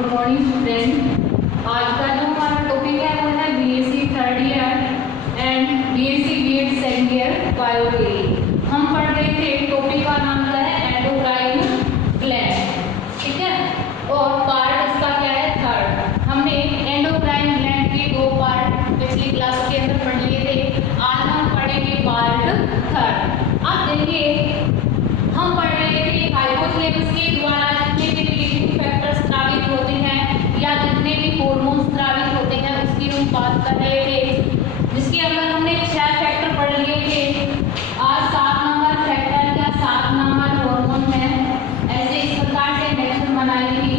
Good morning student. आज का जो हमारा टॉपिक है वो है BSc third year and BSc BEd second year बायोकेमी। हम पढ़ रहे थे, टॉपिक का नाम क्या है, एंडोक्राइन ग्लैंड, ठीक है। और पार्ट इसका क्या है, थर्ड। हमने एंडोक्राइन ग्लैंड के दो पार्ट पिछली क्लास के अंदर पढ़ लिए थे। आज हम पढ़ेंगे पार्ट थर्ड। अब देखिए, हम पढ़ रहे थे हाइपोथैलेमस के द्वारा जितने भी रिलीजिंग फैक्टर्स स्रावित होते हैं या जितने भी हार्मोन्स स्रावित होते हैं उसकी हम बात कर रहे थे, जिसके अंदर हमने 6 फैक्टर पढ़ लिए थे। आज 7 नंबर फैक्टर या 7 नंबर हार्मोन है। ऐसे इस प्रकार से नेक्स्ट बनाएगी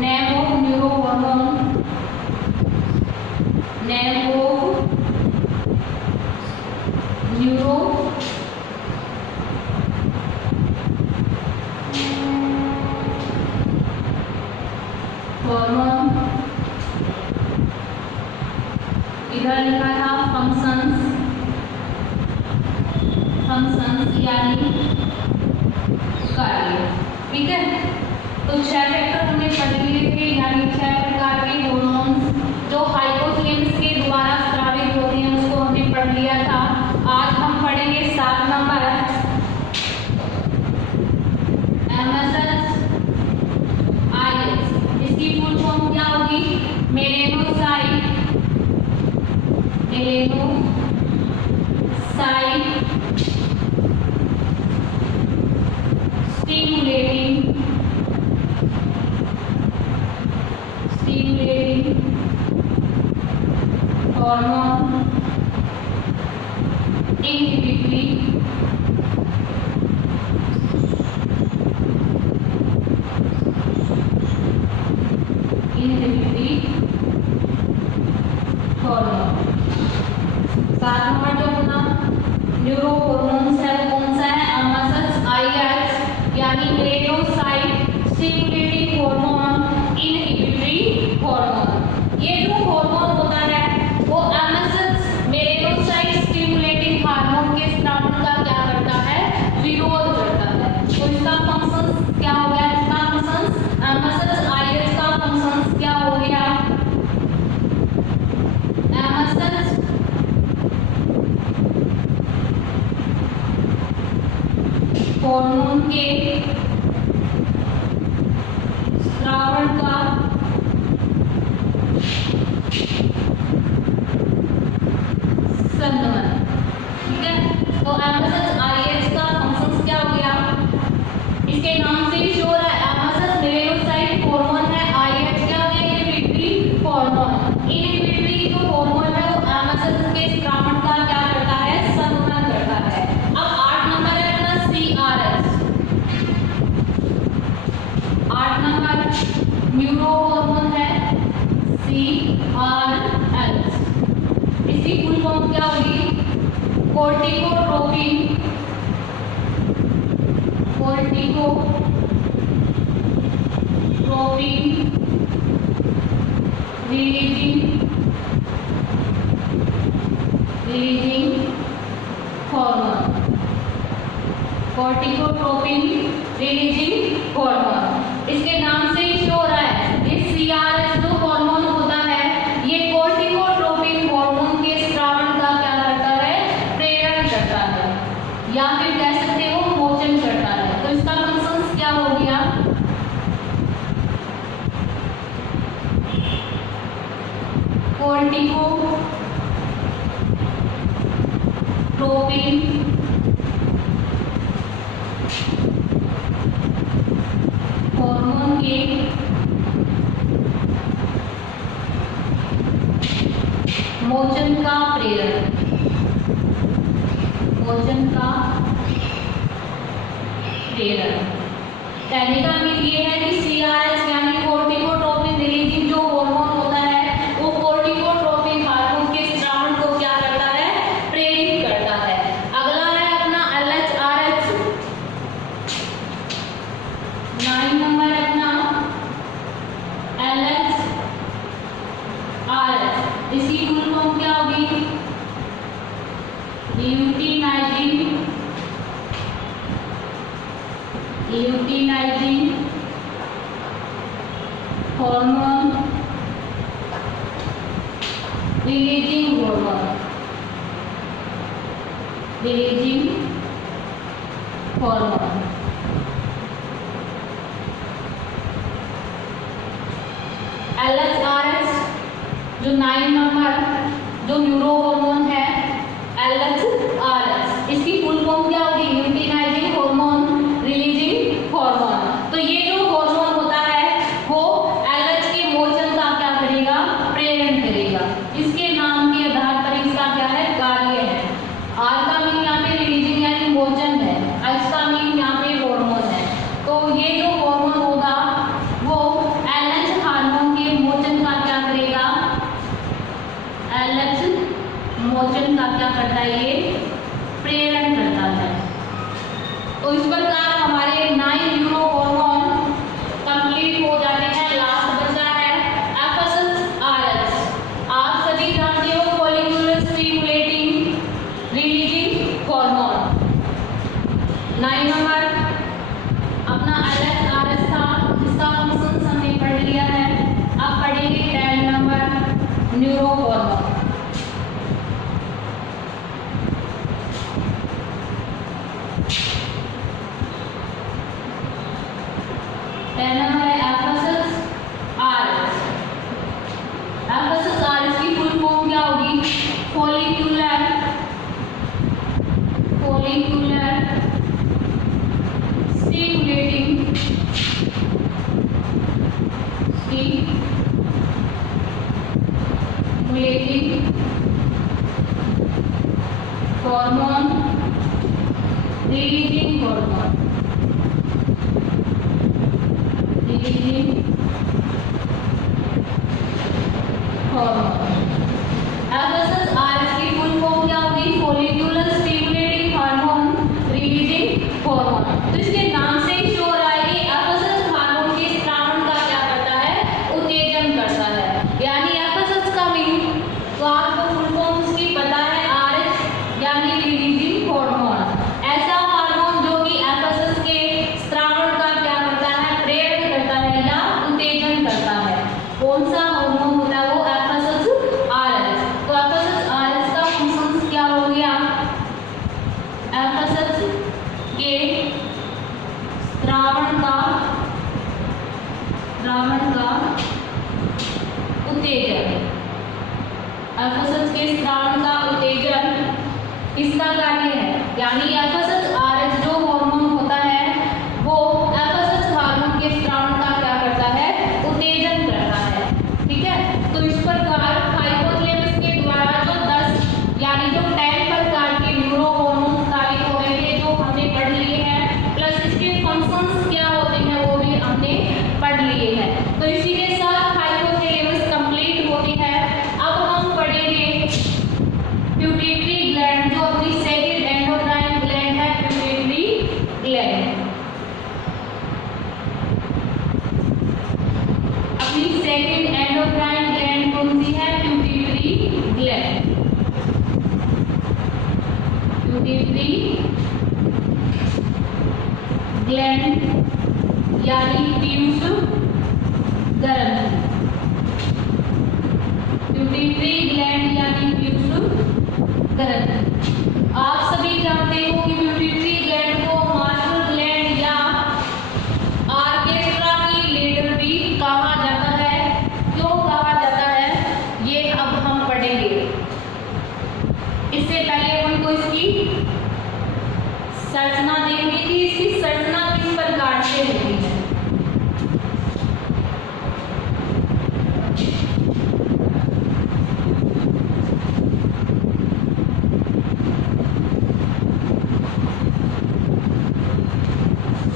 Nemo neuro hormone, Nemo neuro hormone, इधर लिखा था फंक्शंस, फंक्शंस यानी कार्य, ठीक है। तो 6 फैक्टर हमने पढ़ लिए थे, यानी 6 प्रकार के हार्मोन्स जो हाइपोथैलेमस के द्वारा स्रावित होते हैं उसको हमने पढ़ लिया था। आज हम पढ़ेंगे 7 नंबर इसकी फुल फॉर्म क्या होगी, melanocyte, melanocyte stimulating, stimulating hormone, inhibitory hormone. 7 number जो अपना न्यूरो हार्मोन्स है वो कौन सा है, एमएसएच आईएच यानी melanocyte stimulating hormone, inhibitory hormone. ये जो हार्मोन होता है वो एमएसएच मेलेनोसाइट स्टिमुलेटिंग हार्मोन के स्रावन का क्या करता है, विरोध करता है। तो इसका फंक्शन क्या हो गया, इसका फंक्शन एमएसएच आईएच का फंक्शन क्या हो गया, एमएसएच हार्मोन के स्रावन का संगमन, ठीक है। तो एमएसएच आईएच का फंक्शन क्या हो गया, इसके नाम से ही शो रहा है, एमएसएच मेलेनोसाइट हार्मोन है, आईएच क्या है, इनहिबिटरी हार्मोन। इनहिबिटरी जो हार्मोन है वो एमएसएच के स्रावन का क्या करता है, संगमन करता है। अब 8 नंबर है अपना सीआरएच, 8 नंबर न्यूरो हार्मोन है सीआरएच। इसकी फुल फॉर्म क्या होगी, कोर्टिकोट्रोपिन, कोर्टिकोट्रोपिन रिलीजिंग हार्मोन, कोर्टिकोट्रोपिन रिलीजिंग हार्मोन। इसके नाम से ही शो हो रहा है, ये सीआरएच जो हार्मोन होता है ये कोर्टिकोट्रोपिन हार्मोन के स्रावन का क्या करता है, प्रेरण करता है, या फिर कह सकते हो मोचन करता है। तो इसका फंक्शन क्या हो गया, कोर्टिकोट्रोपिन हार्मोन के मोचन का प्रेरण, मोचन का प्रेरण। कहने का मीन ये है कि सीआरएच यानी कोर्टिकोट्रोपिन रिलीजिंग जो हार्मोन होता है वो कोर्टिकोट्रोपिन हार्मोन के स्रावन को क्या करता है, प्रेरित करता है। अगला है अपना एलएचआरएच, 9 नंबर अपना एलएचआरएच। इसकी फुल फॉर्म क्या होगी, luteinising, luteinizing hormone releasing hormone LHRH जो 9 नंबर जो न्यूरो हार्मोन है LHRH, इसकी फुल फॉर्म क्या होगी? Luteinizing hormone releasing hormone. तो ये जो हार्मोन होता है वो LH के मोचन का क्या करेगा? प्रेरण करेगा। इसके नाम के आधार पर इसका क्या है? कार्य है। R का मीन यहाँ पे रिलीजिंग यानी मोचन है, H का मीन यहाँ पे हार्मोन है। तो ये जो हार्मोन होगा वो LH हार्मोन के मोचन का क्या करेगा? LH मोचन का क्या करता है? ये प्रेरण करता है। तो इस प्रकार हमारे 9 न्यूरो हार्मोन कंप्लीट हो जाते हैं। लास्ट बचा है FSH-RH। आप सभी जानते हो follicular stimulating releasing hormone. 9 number अपना LHRH था जिसका फंक्शन हमने पढ़ लिया है। अब पढ़ेंगे 10 नंबर न्यूरो हार्मोन। पहला है FSH-RH। FSH-RH की फुल फॉर्म क्या होगी? Follicular stimulating hormone releasing hormone FSH-RH की फुल फॉर्म क्या होगी? Follicular stimulating hormone releasing hormone. तो इसके नाम से ही शो हो रहा है कि FSH हार्मोन के स्रावन का क्या करता है? उत्तेजन करता है। यानी FSH का मीन तो आपको फुल फॉर्म इसकी पता है, RH यानी रिलीजिंग हार्मोन। ऐसा हार्मोन जो कि FSH के स्रावन का क्या करता है? प्रेरण करता है या उत्तेजन करता है। कौन सा हार्मोन होता है? वो FSH-RH। तो FSH-RH का फंक्शन क्या हो गया? FSH के स्रावन का उत्तेजन। FSH के स्रावन का उत्तेजन इसका कार्य है। यानी FSH-RH जो हार्मोन होता है वो FSH हार्मोन के स्रावन का क्या करता है? उत्तेजन करता है। ठीक है। तो इस प्रकार हाइपोथैलेमस के द्वारा जो 10 यानी जो 10 प्रकार के न्यूरो हार्मोन स्थापित हो गए थे जो हमने पढ़ लिए हैं, प्लस इसके फंक्शंस क्या होते हैं वो भी हमने पढ़ लिए हैं। तो इसी के साथ हाइपोथैलेमस कंप्लीट होती है। अब हम पढ़ेंगे पिट्यूटरी ग्लैंड जो अपनी सेकंड एंडोक्राइन ग्लैंड है, पिट्यूटरी ग्लैंड। अपनी सेकंड एंडोक्राइन ग्लैंड कौन सी है? Pituitary gland. पिट्यूटरी ग्लैंड यानी पीयूष ग्रंथि। पिट्यूटरी ग्लैंड यानी पीयूष ग्रंथि। आप सभी जानते हो कि पिट्यूटरी ग्लैंड को मास्टर ग्लैंड या ऑर्केस्ट्रा की लीडर भी कहा जाता है। क्यों कहा जाता है ये अब हम पढ़ेंगे। इससे पहले हमको इसकी संरचना देखेंगे कि इसकी संरचना किस प्रकार से होती है।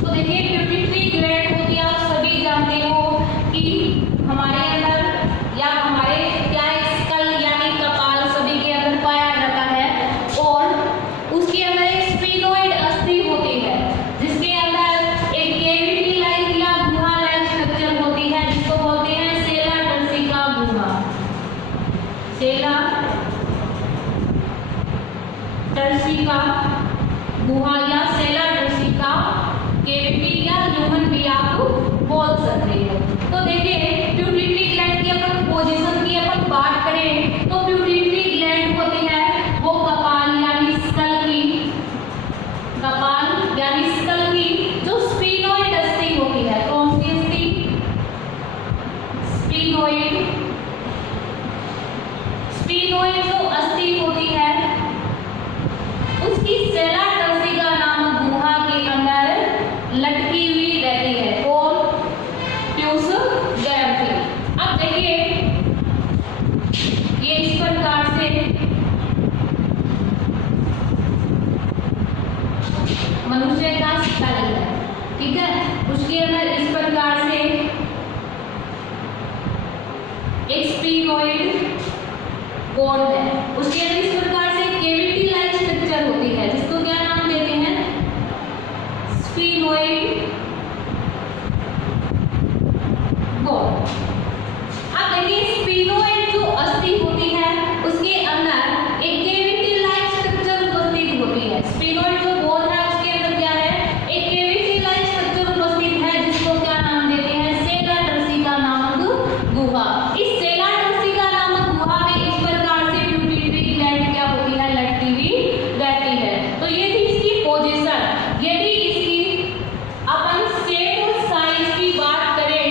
तो देखिए पिट्यूटरी ग्लैंड होती है, आप सभी जानते हो कि हमारे अंदर या हमारे क्या स्कल यानी कपाल सभी के अंदर पाया जाता है और उसके अंदर एक स्फीनोइड अस्थि होती है जिस मनुष्य का स्पेल है, ठीक है। उसके अंदर इस प्रकार से एक स्फीनोइड कोन है, उसके अंदर इस प्रकार से कैविटी लाइक स्ट्रक्चर होती है, जिसको क्या नाम देते हैं, स्फीनोइड कोन। अब देखिए स्फीनोइड जो अस्थि होती है उसके अंदर एक कैविटी लाइक स्ट्रक्चर उपस्थित होती है। स्फीनोइड जो कोन है उसके अंदर क्या है, एक कैविटी लाइक स्ट्रक्चर उपस्थित है, जिसको क्या नाम देते हैं, सेला टर्सिका नामक गुहा। इस सेला टर्सिका नामक गुहा में इस प्रकार से प्यूबिटरी ग्लैंड क्या होती है, लटकी हुई रहती है। तो ये थी इसकी पोजीशन। यदि इसकी अपन शेप और साइज की बात करें,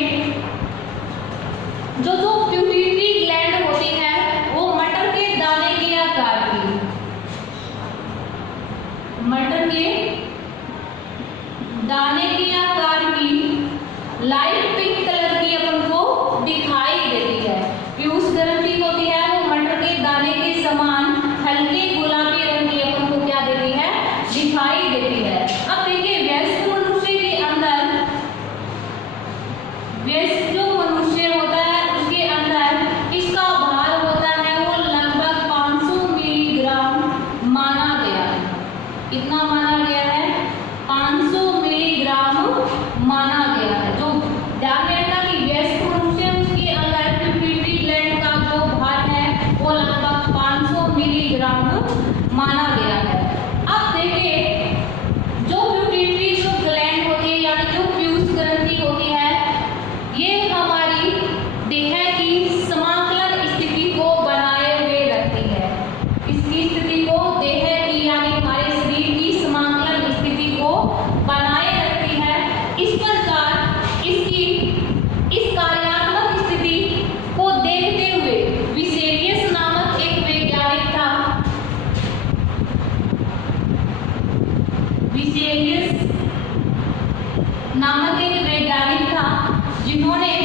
जो प्यूबिटरी ग्लैंड होती है वो मटर के दाने के आकार की, मटर के दाने के आकार की लाइट पिंक कलर की अपन को दिखाई देती है। पीयूष ग्रंथि होती है वो मटर के दाने के समान हल्के गुलाबी रंग की अपन को क्या देती है, दिखाई देती है। अब देखिए वयस्क मनुष्य के अंदर, वयस्क जो मनुष्य होता है उसके अंदर इसका भार होता है वो लगभग 500 मिलीग्राम माना गया है। कितना माना गया है, 500 मिलीग्राम माना गया है। जो ध्यान में रखना कि वयस्क मनुष्य उसके अंदर प्यूबिटरी ग्लैंड का जो भार है वो लगभग 500 मिलीग्राम माना गया है। अब देखिए जो प्यूबिटरी जो ग्लैंड होती है यानी जो पीयूष ग्रंथि होती है, ये हमारी देह की समाकलन स्थिति को बनाए हुए रखती है। इसकी स्थिति को, देह की यानी हमारे शरीर की समाकलन स्थिति को बनाए रखती है। इस प्रकार इसकी इस कार्यात्मक स्थिति को देखते हुए विसेलियस नामक एक वैज्ञानिक था, विसेलियस नामक एक वैज्ञानिक था, जिन्होंने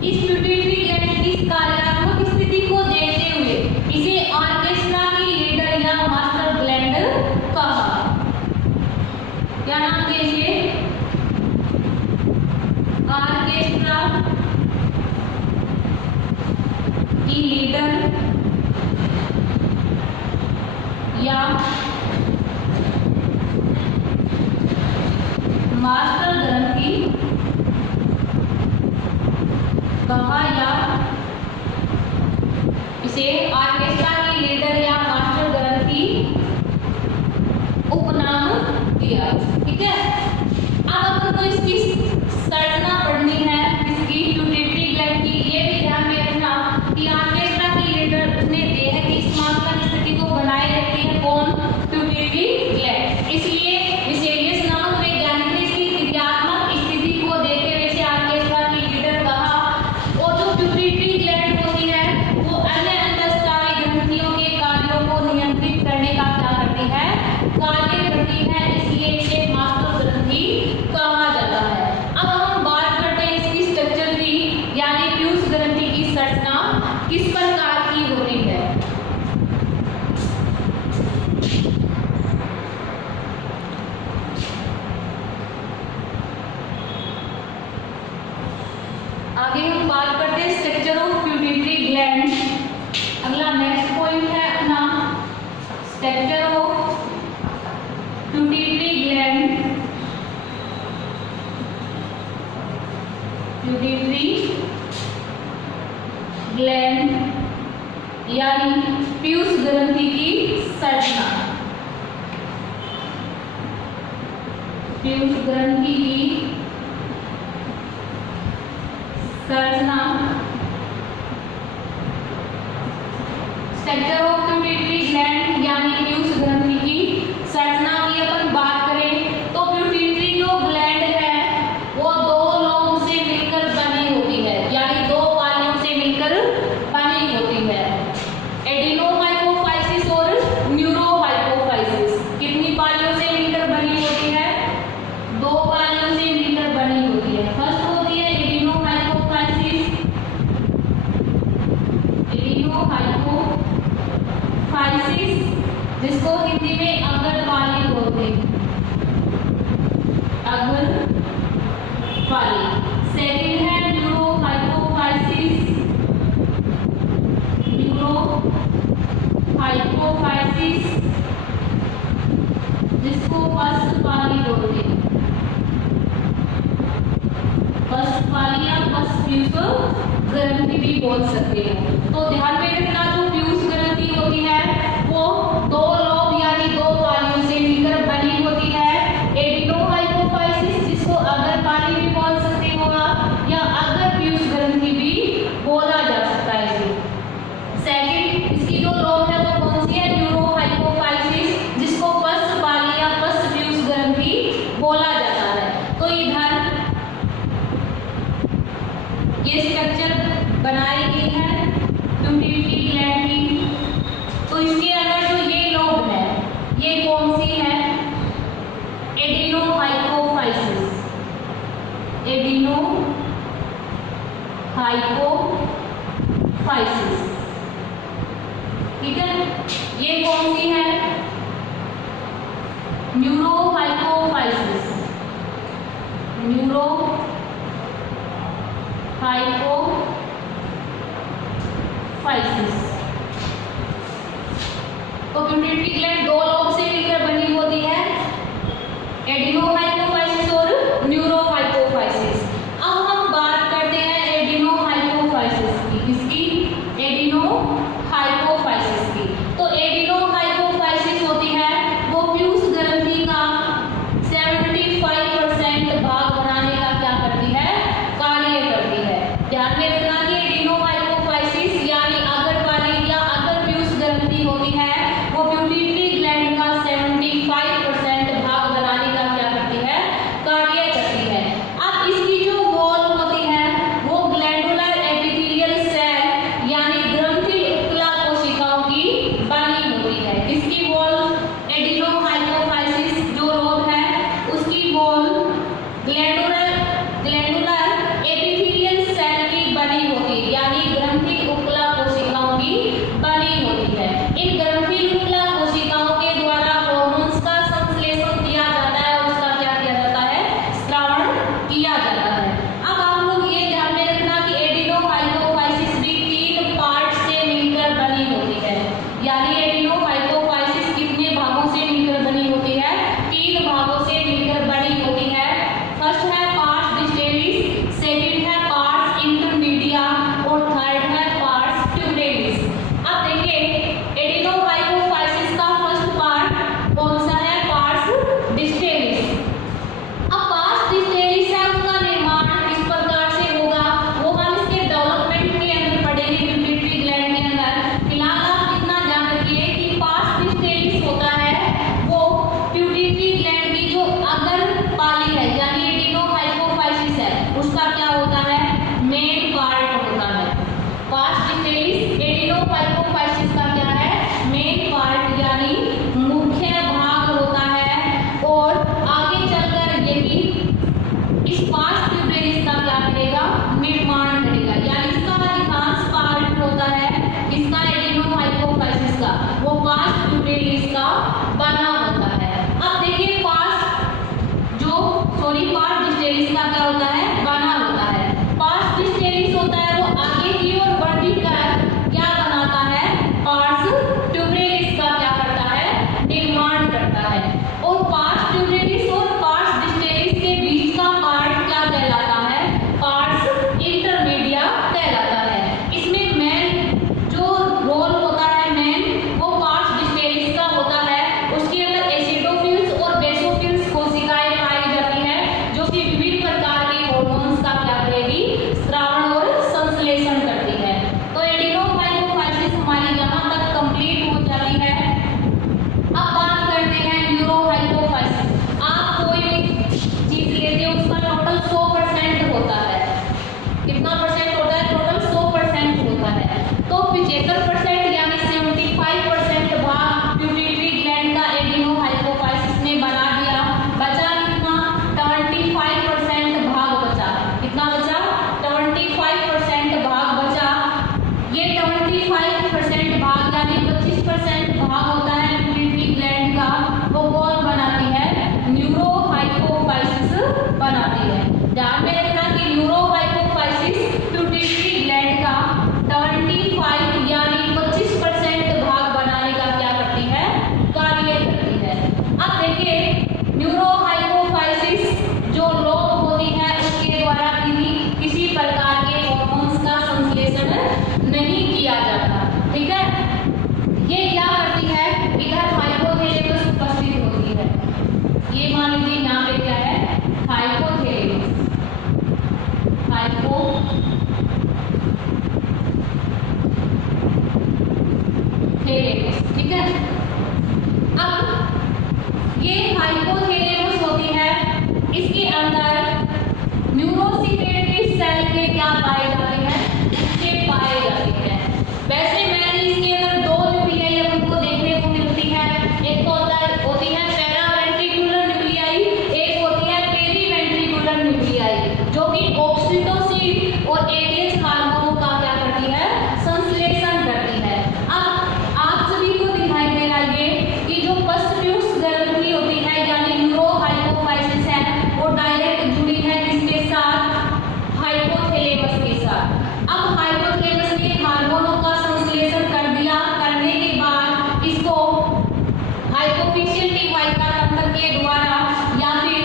इस प्यूबिटरी ग्लैंड की कार्यात्मक स्थिति को देखते हुए इसे ऑर्केस्ट्रा की लीडर या मास्टर ग्लैंड कहा। क्या नाम दिया इसे, ऑर्केस्ट्रा की लीडर या मास्टर ग्रंथि कहा, या इसे ऑर्केस्ट्रा की लीडर या मास्टर ग्रंथि उपनाम दिया, ठीक है। अब अपन को इसकी संरचना पढ़नी है, इसकी प्यूबिटरी ग्लैंड की। ये भी ध्यान में रखना कि ऑर्केस्ट्रा की लीडर उसने देह की समाकलन स्थिति को बनाए रखती है, कौन, प्यूबिटरी ग्लैंड। इसलिए विसेलियस नामक वैज्ञानिक ने इसकी क्रियात्मक स्थिति को देखते हुए इसे ऑर्केस्ट्रा की लीडर कहा। और जो प्यूबिटरी ग्लैंड होती है वो अन्य अंतःस्रावी ग्रंथियों के कार्यों को नियंत्रित करने का क्या करती है, कार्य करती है, इसलिए इसे मास्टर ग्रंथि कहा जाता है। अब हम बात करते हैं इसकी स्ट्रक्चर की, यानी पीयूष ग्रंथि की संरचना किस प्रकार की होती है। आगे हम बात करते हैं स्ट्रक्चर ऑफ प्यूबिटरी ग्लैंड। अगला नेक्स्ट पॉइंट है अपना स्ट्रक्चर ऑफ प्यूबिटरी ग्लैंड। प्यूबिटरी ग्लैंड यानी पीयूष ग्रंथि की संरचना, पीयूष ग्रंथि की संरचना। स्ट्रक्चर ऑफ प्यूबिटरी ग्लैंड यानी पीयूष ग्रंथि की संरचना की अपन बात करें तो प्यूबिटरी जो ग्लैंड है वो दो लोब से मिलकर बनी होती है, यानी दो पालियों से मिलकर बनी होती है। एडिनोहाइपोफाइसिस और न्यूरोहाइपोफाइसिस कितनी पालियों से मिलकर बनी होती है, दो पालियों से मिलकर बनी होती है। फर्स्ट होती है एडिनोहाइपोफाइसिस, एडिनोहाइपोफाइसिस जिसको हिंदी में अंगनवाड़ी बोलते हैं, फाइसिस, जिसको पश्चपाली बोलते हैं, पश्चपाली या पश्चव्यूह ग्रंथि भी बोल सकते हैं। तो ध्यान में रखना, जो व्यूह ग्रंथि होती है वो दो लोब यानी दो पालियों से मिलकर बनी होती है। एडिनोहाइपोफाइसिस, जिसको अगर पाली भी बोल सकते हो आप, या अगर व्यूह ग्रंथि भी बोला जा सकता है इसे। सेकंड, इसकी जो लोब है वो कौन सी है? न्यूरोहाइपोफाइसिस, जिसको पश्चपाली या पश्चव्यूह ग्रंथि बोला जाता है। तो इधर ये स्ट्रक्चर बनाई गई है पिट्यूटरी ग्लैंड की। तो इसके अंदर जो ये लोब है ये कौन सी है? एडिनोहाइपोफाइसिस, एडिनोहाइपोफाइसिस, ठीक है। ये कौन सी है? न्यूरोहाइपोफाइसिस, न्यूरोहाइपोफाइसिस, तो पिट्यूटरी ग्लैंड दो लोब से मिलकर बनी होती है, एडिनोहाइपोफाइसिस और न्यूरोहाइपोफाइसिस। अब हम बात करते हैं एडिनोहाइपोफाइसिस की, किसकी? एडिनोहाइपोफाइसिस की। तो एडिनोहाइपोफाइसिस होती है वो व्यूह ग्रंथि का 75% भाग बनाने का क्या करती है? कार्य करती है। ध्यान में रखना कि एडिनोहाइपोफाइसिस यानी अगर पाली या अगर व्यूह ग्रंथि होती है वो पिट्यूटरी ग्लैंड का 75% भाग बनाने का क्या करती है? कार्य करती है। अब इसकी जो वॉल होती है वो ग्लैंडुलर एपिथेलियल सेल यानी ग्रंथि उपकला कोशिकाओं की बनी होती है। इसकी वॉल, एडिनोहाइपोफाइसिस जो लोब है उसकी वॉल ग्लैंडुलर एपिथेलियल सेल की बनी होती है, यानी ग्रंथि उपकला कोशिकाओं की बनी होती है। इन ग्रंथि उपकला कोशिकाओं के द्वारा हार्मोन्स का संश्लेषण किया जाता है, उसका क्या किया जाता है? स्रावण किया जाता है। अब आप लोग ये ध्यान में रखना कि एडिनोहाइपोफाइसिस भी 3 पार्ट से मिलकर बनी होती है, यानी एडिनोहाइपोफाइसिस कितने भागों से मिलकर बनी होती है? 3 भागों से मिलकर बनी होती है। फर्स्ट है पार्स डिस्टेलिस, सेकंड है पार्स इंटरमीडिया और थर्ड है पार्स ट्यूबरेलिस। अब देखिए एडिनोहाइपोफाइसिस का फर्स्ट पार्ट कौन सा है? Pars distalis. अब पार्स डिस्टेलिस है उसका निर्माण किस प्रकार से होगा वो हम इसके डेवलपमेंट के अंदर पढ़ेंगे पिट्यूटरी ग्लैंड के अंदर। फिलहाल आप इतना ध्यान रखिए कि पार्स डिस्टेलिस होता है वो पिट्यूटरी ग्लैंड की जो जो लोब होती है उसके द्वारा किसी प्रकार के हॉर्मोन्स का संश्लेषण नहीं किया जाता। ठीक है, ये क्या करती है, इधर हाइपोथैलेमस उपस्थित होती है। ये मान लीजिए यहाँ पे क्या है, हाइपोथैलेमस, ठीक है। अब ये हाइपोथैलेमस होती है, इसके अंदर न्यूरोसेक्रेटरी सेल के क्या पाए जाते हैं, उसके पाए जाते हैं। वैसे मैंने इसके अंदर दो न्यूक्लियाई हमको देखने को मिलती है, एक तो होती है पैरावेंट्रिकुलर न्यूक्लियाई, एक होती है पेरीवेंट्रिकुलर न्यूक्लियाई, जो कि ऑक्सीटोसिन और एडीएच हार्मोन का क्या करती है, संश्लेषण करती है। अब आप सभी को दिखाई दे रहा है कि जो पश्चव्यूह ग्रंथि होती है यानी न्यूरोहाइपोफाइसिस है, वो डायरेक्ट जुड़ी है किसके साथ, हाइपोथैलेमस के साथ। अब हाइपोथैलेमस ने हार्मोनों का संश्लेषण कर दिया, करने के बाद इसको हाइपोफिशियल टी वाहिका तंत्र के द्वारा या फिर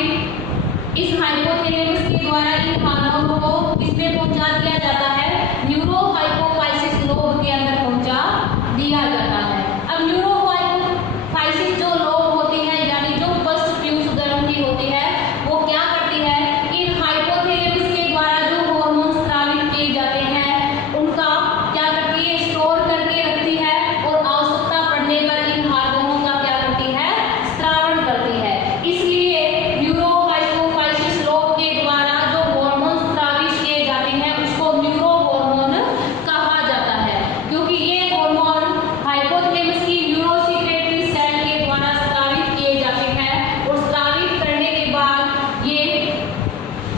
इस हाइपोथैलेमस के द्वारा इन हार्मोनों को किसमें पहुंचा दिया जाता है, न्यूरोहाइपोफाइसिस लोब के अंदर पहुंचा दिया जाता है। अब न्यूरोहाइपोफाइसिस जो लोब होती है यानी जो पश्चव्यूह ग्रंथि होती है, वो क्या करती है, इन हाइपोथैलेमस के द्वारा जो हार्मोन स्रावित किए जाते हैं उनका क्या करती है, स्टोर करके रखती है और आवश्यकता पड़ने पर इन हार्मोनों का क्या करती है, स्रावण करती है। इसलिए न्यूरोहाइपोफाइसिस लोब के द्वारा जो हार्मोन स्रावित किए जाते हैं उसको न्यूरो हार्मोन कहा जाता है, क्योंकि ये हार्मोन हाइपोथैलेमस की न्यूरोसेक्रेटरी सेल के द्वारा स्रावित किए जाते हैं और स्रावित करने के बाद ये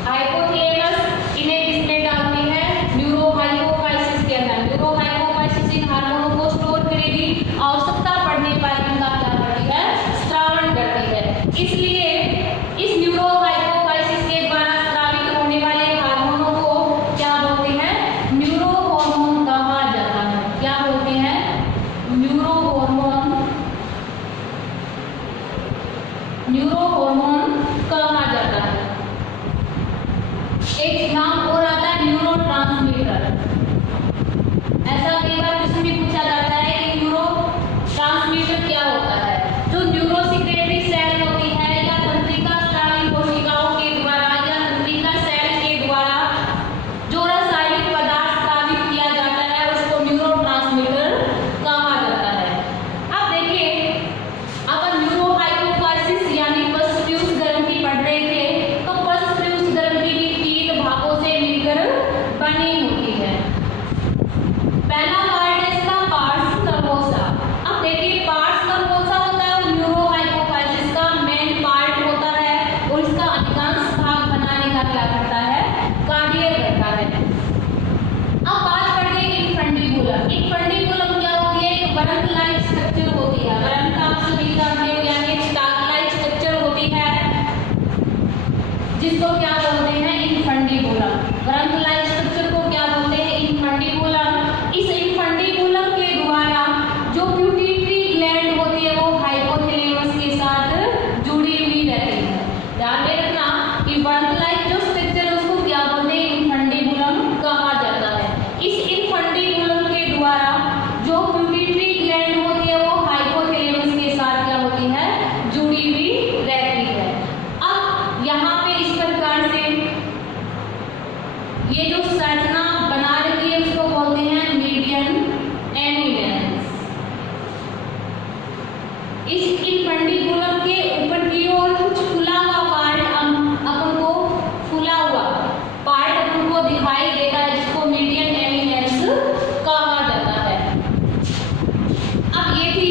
हाइपोथैलेमस इन्हें किसमें डालती है, न्यूरोहाइपोफाइसिस के अंदर। न्यूरोहाइपोफाइसिस इन हार्मोनों को स्टोर करेगी, आवश्यकता पड़ने पर इनका क्या करती है, स्रावण करती है। इसलिए इस न्यूरोहाइपोफाइसिस के द्वारा स्रावित होने वाले हार्मोनों को क्या बोलते हैं, न्यूरो हार्मोन कहा जाता है। क्या बोलते हैं, न्यूरो हार्मोन, न्यूरो हार्मोन कहा जाता है। एक नाम और आता है न्यूरोट्रांसमीटर। ऐसा कई बार क्वेश्चन भी पूछा जाता है कि न्यूरोट्रांसमीटर क्या होता है। जो न्यूरोसेक्रेटरी सेल होती है या तंत्रिका स्रावी कोशिकाओं के द्वारा या तंत्रिका सेल के द्वारा जो रासायनिक पदार्थ स्रावित किया जाता है उसको न्यूरोट्रांसमीटर कहा जाता है। अब देखिए, अपन न्यूरोहाइपोफाइसिस यानी पश्चव्यूह ग्रंथि पढ़ रहे थे, तो पश्चव्यूह ग्रंथि भी तीन भागों से मिलकर बनी होती है। पहला पार्ट है इसका पार्स नर्वोसा। अब देखिए, पार्स नर्वोसा होता है न्यूरोहाइपोफाइसिस का मेन पार्ट होता है और इसका अधिकांश भाग बनाने का क्या करता है, कार्य करता है। अब बात करते हैं इन्फंडिबुलम। इन्फंडिबुलम क्या होती है, एक वरंत लाइक स्ट्रक्चर होती है। वरंत आप सभी जानते हो यानी स्टाक लाइक स्ट्रक्चर होती है, जिसको क्या बोलते हैं, इन्फंडिबुलम। वरंत लाइक स्ट्रक्चर को क्या बोलते हैं, इन्फंडिबुलम। इस इन्फंडिबुलम के द्वारा जो प्यूटिटरी ग्लैंड होती है वो हाइपोथैलेमस के साथ जुड़ी हुई रहती है। ध्यान में रखना कि वरंत लाइक जो स्ट्रक्चर है उसको क्या बोलते हैं, इन्फंडिबुलम कहा जाता है। इस इन्फंडिबुलम के द्वारा जो प्यूटिटरी ग्लैंड होती है वो हाइपोथैलेमस के साथ क्या होती है, जुड़ी हुई रहती है। अब यहाँ पे इस प्रकार से ये जो संरचना बना रखी है उसको बोलते हैं मीडियन एमिनेंस। इस इन्फंडिबुलम के ऊपर की ओर कुछ फुला हुआ पार्ट अपन को फुला हुआ पार्ट अपन को दिखाई देता है, जिसको मीडियन एमिनेंस कहा जाता है। अब ये थी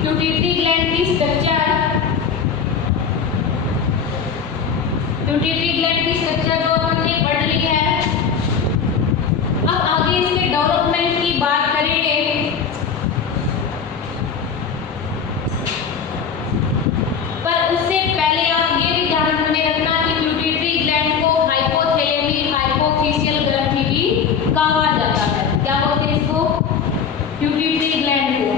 प्यूटिटरी ग्लैंड की स्ट्रक्चर। प्यूटिटरी ग्लैंड की स्ट्रक्चर जो अपन ने पढ़ ली है। अब आगे इसके डेवलपमेंट की बात करेंगे। पर उससे पहले आप ये भी ध्यान में रखना कि प्यूटिटरी ग्लैंड को हाइपोथैलेमी हाइपोफिशियल ग्रंथि भी कहा जाता है। क्या बोलते हैं इसको, प्यूटिटरी ग्लैंड को।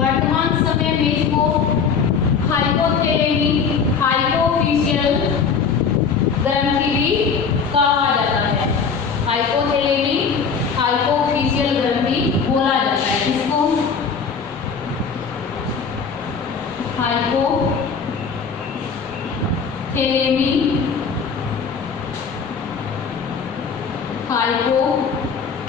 वर्तमान समय में इसको हाइपोथैलेमी हाइपोफिशियल ग्रंथि भी कहा जाता है। हाइपोथैलेमी हाइपोफिशियल ग्रंथि बोला जाता है। इसको हाइपोथैलेमी हाइपोफिशियल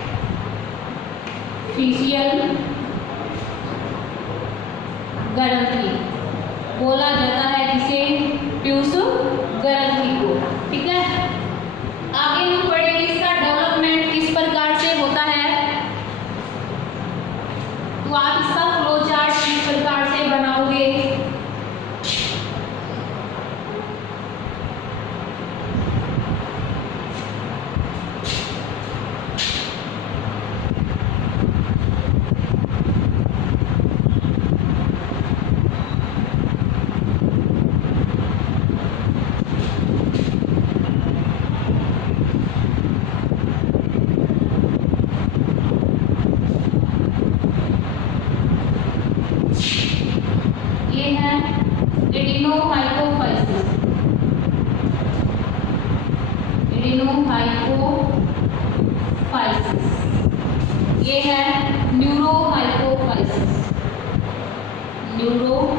ग्रंथि बोला जाता है, जिसे पीयूष ग्रंथि को। ठीक है, आगे हम पढ़ेंगे इसका डेवलपमेंट किस प्रकार से होता है। तो आप इसका फ्लो चार्ट किस प्रकार से बनाओगे। ये है एडिनोहाइपोफाइसिस, एडिनोहाइपोफाइसिस। ये है न्यूरोहाइपोफाइसिस, न्यूरोहाइपोफाइसिस।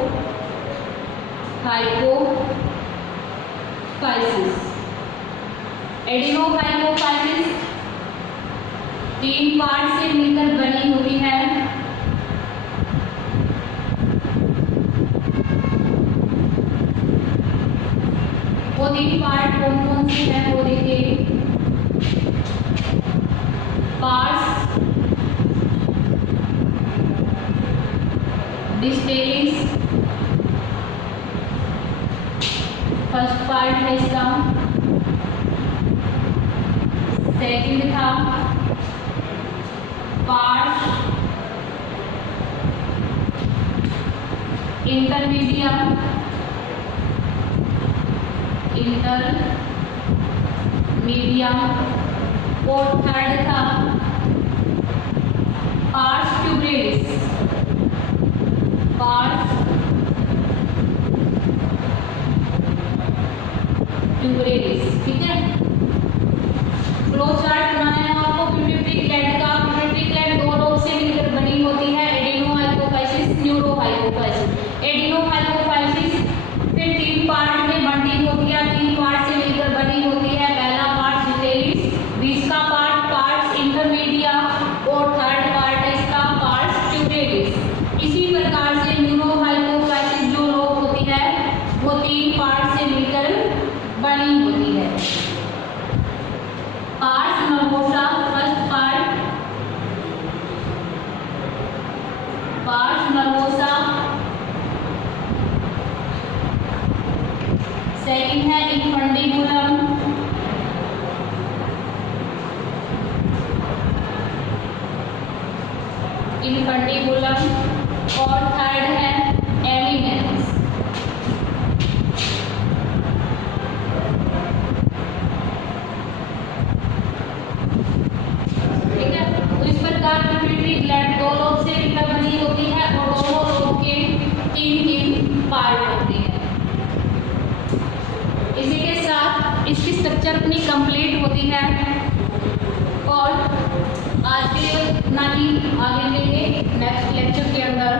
एडिनोहाइपोफाइसिस 3 पार्ट से मिलकर बनी होती है। वो 3 पार्ट कौन कौन से हैं वो देखिए। पार्स डिस्टेलिस फर्स्ट पार्ट है इसका। सेकंड था पार्स इंटरमीडिया और थर्ड था पार्स ट्यूबरेलिस। ठीक है, फ्लो चार्ट बनाना है आपको। पिट्यूटरी ग्लैंड का, पिट्यूटरी ग्लैंड 2 लोब से मिलकर बनी होती है, एडिनोहाइपोफाइसिस, न्यूरोहाइपोफाइसिस। एडिनोहाइपोफाइसिस फिर 3 पार्ट में बंटी होती है, 3 पार्ट से मिलकर बनी होती है। पहला पार्ट डिटेलिस, बीच का पार्ट पार्ट्स इंटरमीडिया और थर्ड पार्ट है इसका पार्ट्स ट्यूबरेलिस। इसी प्रकार से न्यूरोहाइपोफाइसिस जो लोब होती है वो 3 पार्ट से मिलकर बनी होती है। Parts nervosa first part, parts nervosa second है इन्फंडिबुलम, और थर्ड है एमिनेंस। ठीक है, तो इस प्रकार पिट्यूटरी ग्लैंड 2 लोब से मिलकर बनी होती है और दोनों लोब के 3 पार्ट होते हैं। इसी के साथ इसकी स्ट्रक्चर अपनी कंप्लीट होती है। और आज के लिए इतना ही, आगे लेंगे नेक्स्ट लेक्चर के अंदर।